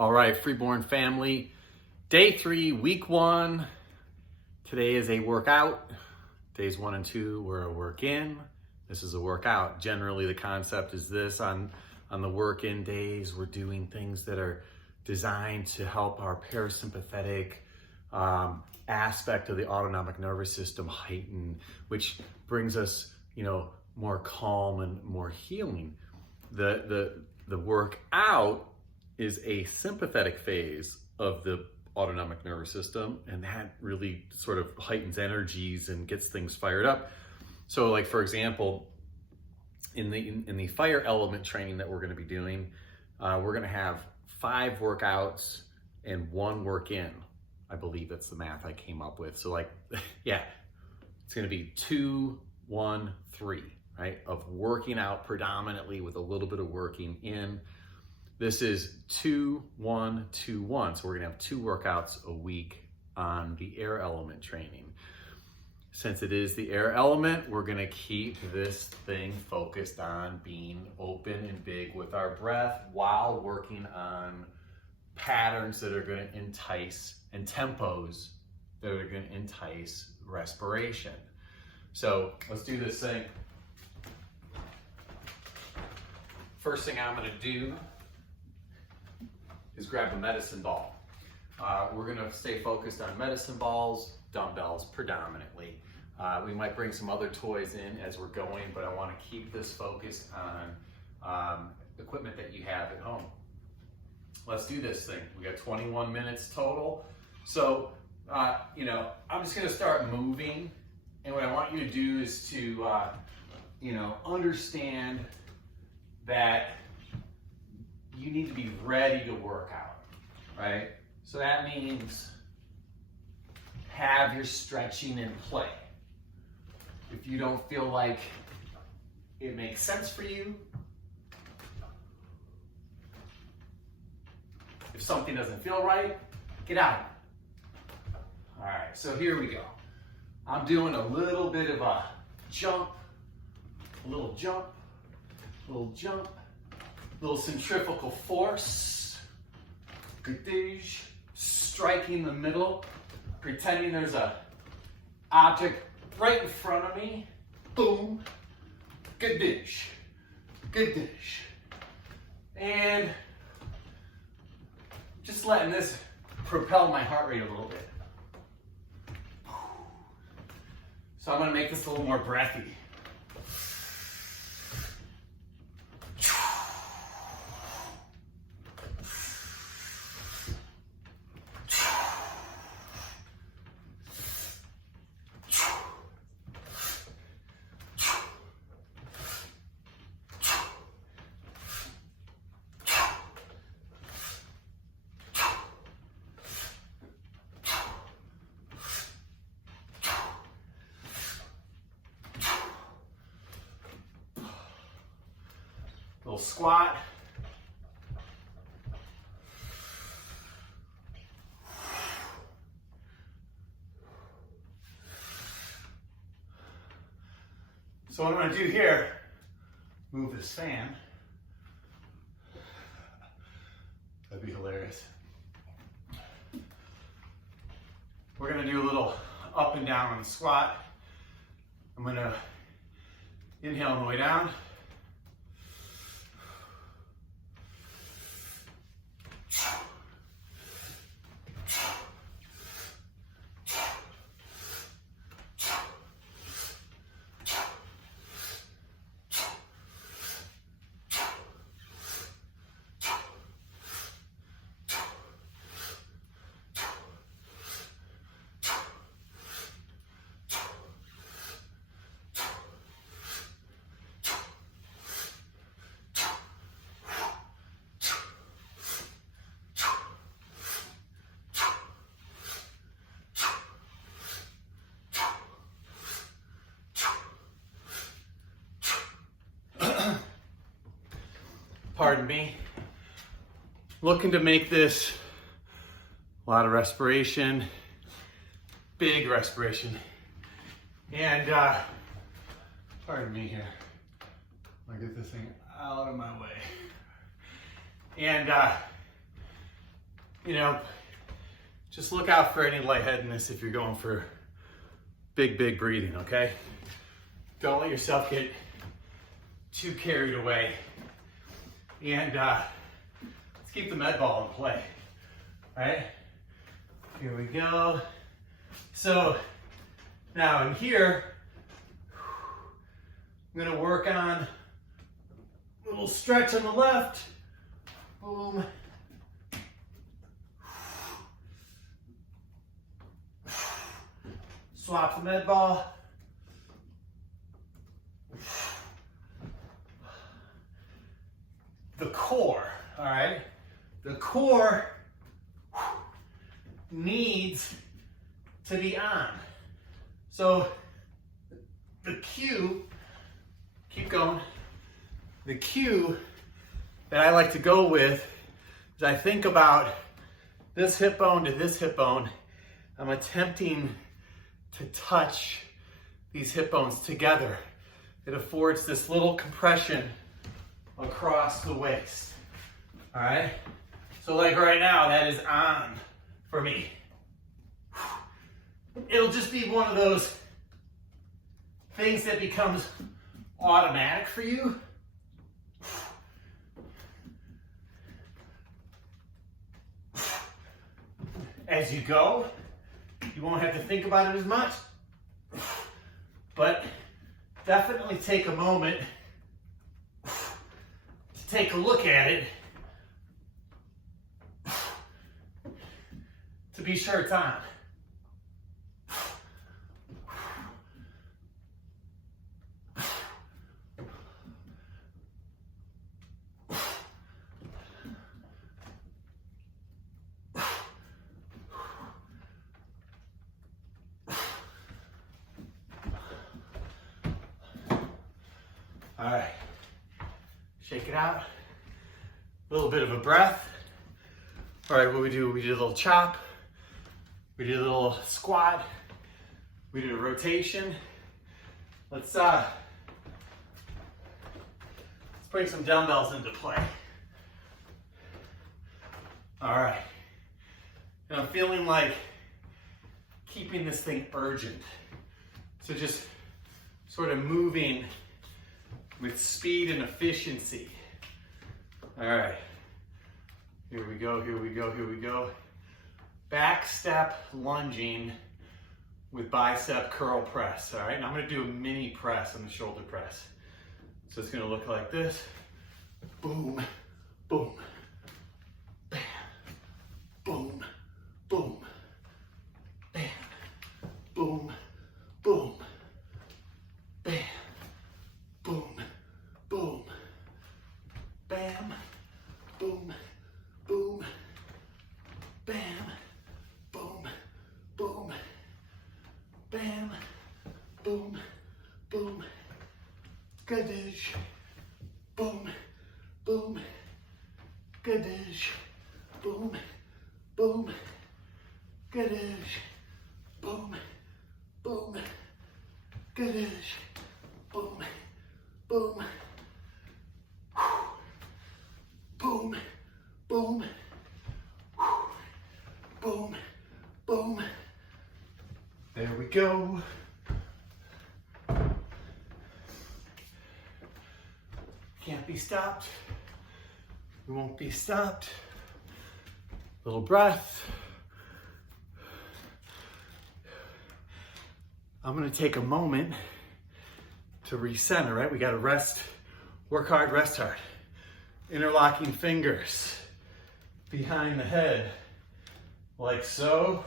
All right, Freeborn family, day 3, week 1. Today is a workout. Days 1 and 2 were a work in. This is a workout. Generally, the concept is this: on the work in days, we're doing things that are designed to help our parasympathetic aspect of the autonomic nervous system heighten, which brings us, more calm and more healing. The workout is a sympathetic phase of the autonomic nervous system, and that really sort of heightens energies and gets things fired up. So, like for example, in the fire element training that we're going to be doing, we're going to have 5 workouts and 1 work in. I believe that's the math I came up with. So it's going to be 2, 1, 3, right? Of working out predominantly with a little bit of working in. This is 2, 1, 2, 1. So we're gonna have 2 workouts a week on the air element training. Since it is the air element, we're gonna keep this thing focused on being open and big with our breath while working on patterns that are gonna entice and tempos that are gonna entice respiration. So let's do this thing. First thing I'm gonna do is grab a medicine ball. We're gonna stay focused on medicine balls, dumbbells predominantly. We might bring some other toys in as we're going, but I wanna keep this focused on equipment that you have at home. Let's do this thing. We got 21 minutes total. So, I'm just gonna start moving, and what I want you to do is to, understand that you need to be ready to work out, right? So that means have your stretching in play. If you don't feel like it makes sense for you, if something doesn't feel right, get out. All right, so here we go. I'm doing a little bit of a jump, a little jump, a little jump. Little centrifugal force, gadoosh, striking the middle, pretending there's a object right in front of me, boom, gadoosh, gadoosh. And just letting this propel my heart rate a little bit. So I'm gonna make this a little more breathy. Little squat. So what I'm going to do here, move this fan. That'd be hilarious. We're going to do a little up and down on the squat. I'm going to inhale on the way down. Pardon me. Looking to make this a lot of respiration, big respiration. And pardon me here. I'll get this thing out of my way. And you know, just look out for any lightheadedness if you're going for big breathing, okay? Don't let yourself get too carried away. And let's keep the med ball in play, all right? Here we go. So now in here, I'm gonna work on a little stretch on the left. Boom. Swap the med ball. The core, all right? The core needs to be on. So the cue, keep going. The cue that I like to go with is I think about this hip bone to this hip bone. I'm attempting to touch these hip bones together. It affords this little compression across the waist. All right? So like right now, that is on for me. It'll just be one of those things that becomes automatic for you. As you go, you won't have to think about it as much, but definitely take a moment to take a look at it to be sure it's on. All right, shake it out. A little bit of a breath. All right, what we did a little chop. We did a little squat. We did a rotation. Let's bring some dumbbells into play. All right, and I'm feeling like keeping this thing urgent. So just sort of moving with speed and efficiency. All right, here we go, here we go, here we go. Back step lunging with bicep curl press, all right? And I'm gonna do a mini press on the shoulder press. So it's gonna look like this. Boom, boom, bam, boom, boom, bam, boom, boom, bam, boom, boom, bam, boom, boom, bam, boom, boom, bam, boom, boom, goodish, boom, boom, goodish, boom, boom, goodish, boom, boom, goodish, boom, boom, boom, boom, boom, boom. There we go. Can't be stopped. We won't be stopped. Little breath. I'm gonna take a moment to recenter, right? We gotta rest, work hard, rest hard. Interlocking fingers behind the head, like so.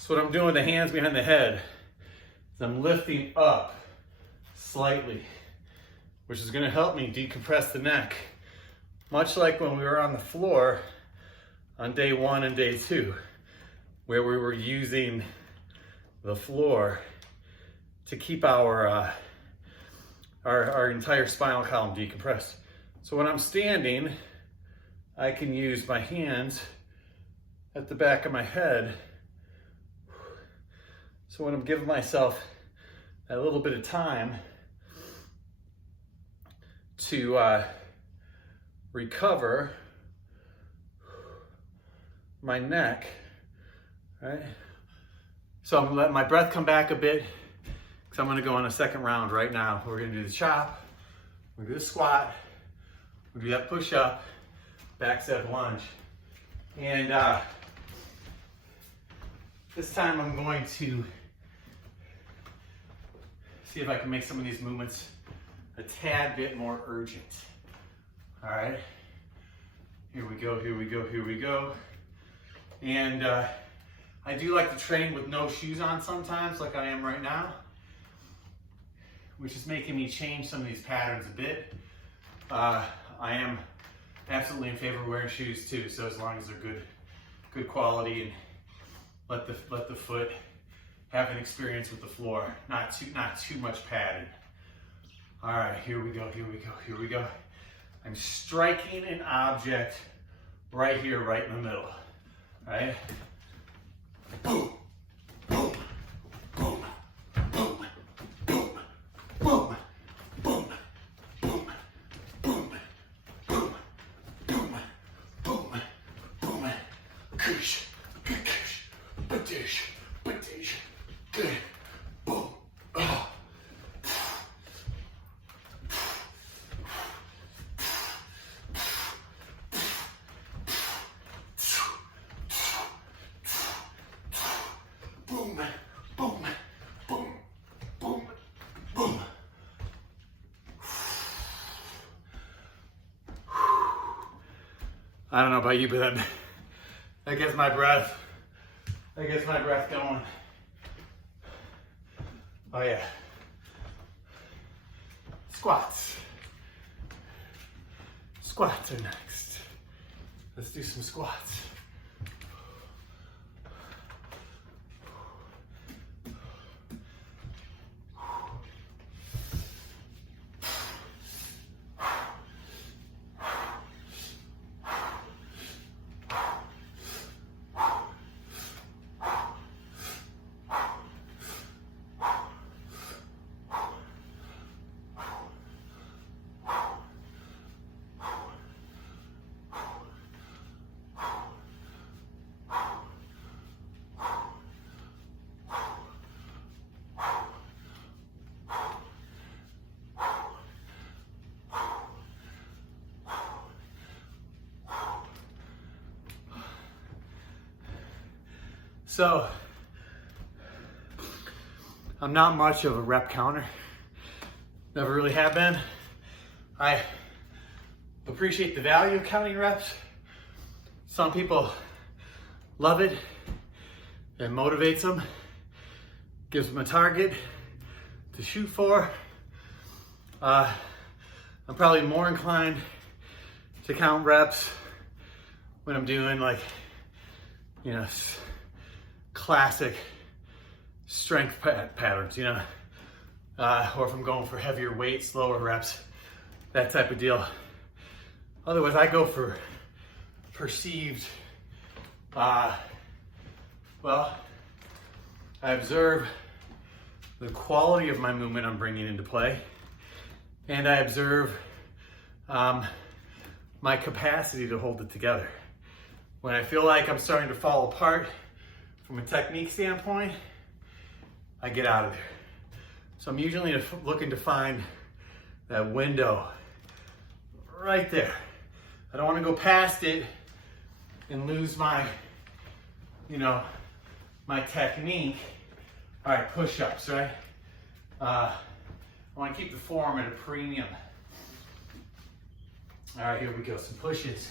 So what I'm doing with the hands behind the head is I'm lifting up slightly, which is gonna help me decompress the neck, much like when we were on the floor on day 1 and day 2, where we were using the floor to keep our entire spinal column decompressed. So when I'm standing, I can use my hands at the back of my head So when I'm giving myself a little bit of time to recover my neck, right? So I'm gonna let my breath come back a bit because I'm gonna go on a second round right now. We're gonna do the chop, we're gonna do the squat, we're gonna do that push up, back step lunge. And this time I'm going to see if I can make some of these movements a tad bit more urgent. All right, here we go, here we go, here we go. And I do like to train with no shoes on sometimes, like I am right now, which is making me change some of these patterns a bit. I am absolutely in favor of wearing shoes too, so as long as they're good quality and let the foot have an experience with the floor, not too much padding. All right, here we go, here we go, here we go. I'm striking an object right here, right in the middle. All right? Boom, boom, boom, boom, boom, boom, boom, boom, boom, boom, boom, boom, boom, kush, kush, badish, badish, good, boom, oh. Boom, boom, boom, boom, boom. I don't know about you, but that gets my breath. That gets my breath going. Oh yeah. Squats. Squats are next. Let's do some squats. So, I'm not much of a rep counter. Never really have been. I appreciate the value of counting reps. Some people love it. It motivates them, gives them a target to shoot for. I'm probably more inclined to count reps when I'm doing like, you know, classic strength patterns, you know, or if I'm going for heavier weights, slower reps, that type of deal. Otherwise, I go for perceived, well, I observe the quality of my movement I'm bringing into play, and I observe my capacity to hold it together. When I feel like I'm starting to fall apart from a technique standpoint, I get out of there. So I'm usually looking to find that window right there. I don't want to go past it and lose my, you know, my technique. All right, push-ups, right? I want to keep the form at a premium. All right, here we go, some pushes.